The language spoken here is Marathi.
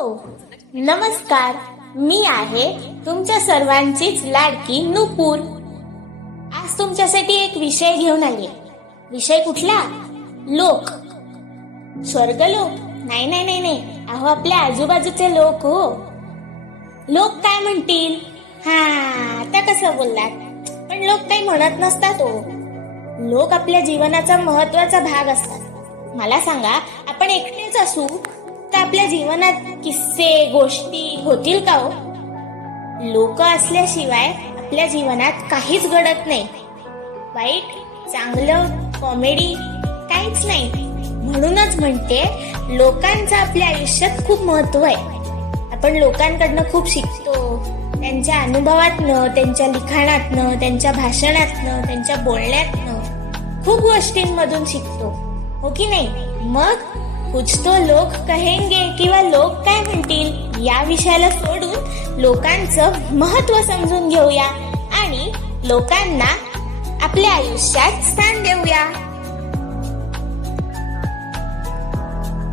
हो. नमस्कार मी आहे तुमच्या सर्वांचीच लाडकी नुपूर. आज तुमच्यासाठी एक विषय घेऊन आली विषय कुठला? लोक. स्वर्गलोक. नाही नाही नाही नाही. अहो आपल्या आजूबाजूचे लोक हो. लोक काय म्हणतील? हा आता कसं बोललात? पण लोक काही म्हणत नसतात हो. लोक आपल्या जीवनाचा महत्त्वाचा भाग असतात. मला सांगा आपण एकटेच असू? आपल्या जीवनात किस्से गोष्टी होतील का हो? लोक असल्याशिवाय आपल्या जीवनात काहीच घडत नाही. वाईट चांगलं कॉमेडी काहीच नाही. म्हणूनच म्हणते लोकांचं आपल्या आयुष्यात खूप महत्त्व आहे. आपण लोकांकडनं खूप शिकतो. त्यांच्या अनुभवातनं त्यांच्या लिखाणातनं त्यांच्या भाषणातनं त्यांच्या बोलण्यातनं खूप गोष्टींमधून शिकतो. हो की नाही? मग कुछ तो लोक कहेंगे किंवा लोक काय म्हणतील या विषयाला सोडून लोकांचं महत्त्व समजून घेऊया आणि लोकांना आपल्या आयुष्यात स्थान देऊया.